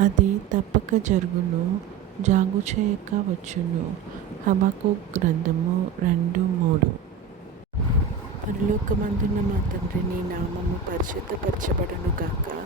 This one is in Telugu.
అది తప్పక జరుగును. జాగు చేయక వచ్చును. హబకు గ్రంథము రెండు మూడు. పరలోకమందున్న మా తండ్రి నీ నామము పరిశుద్ధపరచబడును గాక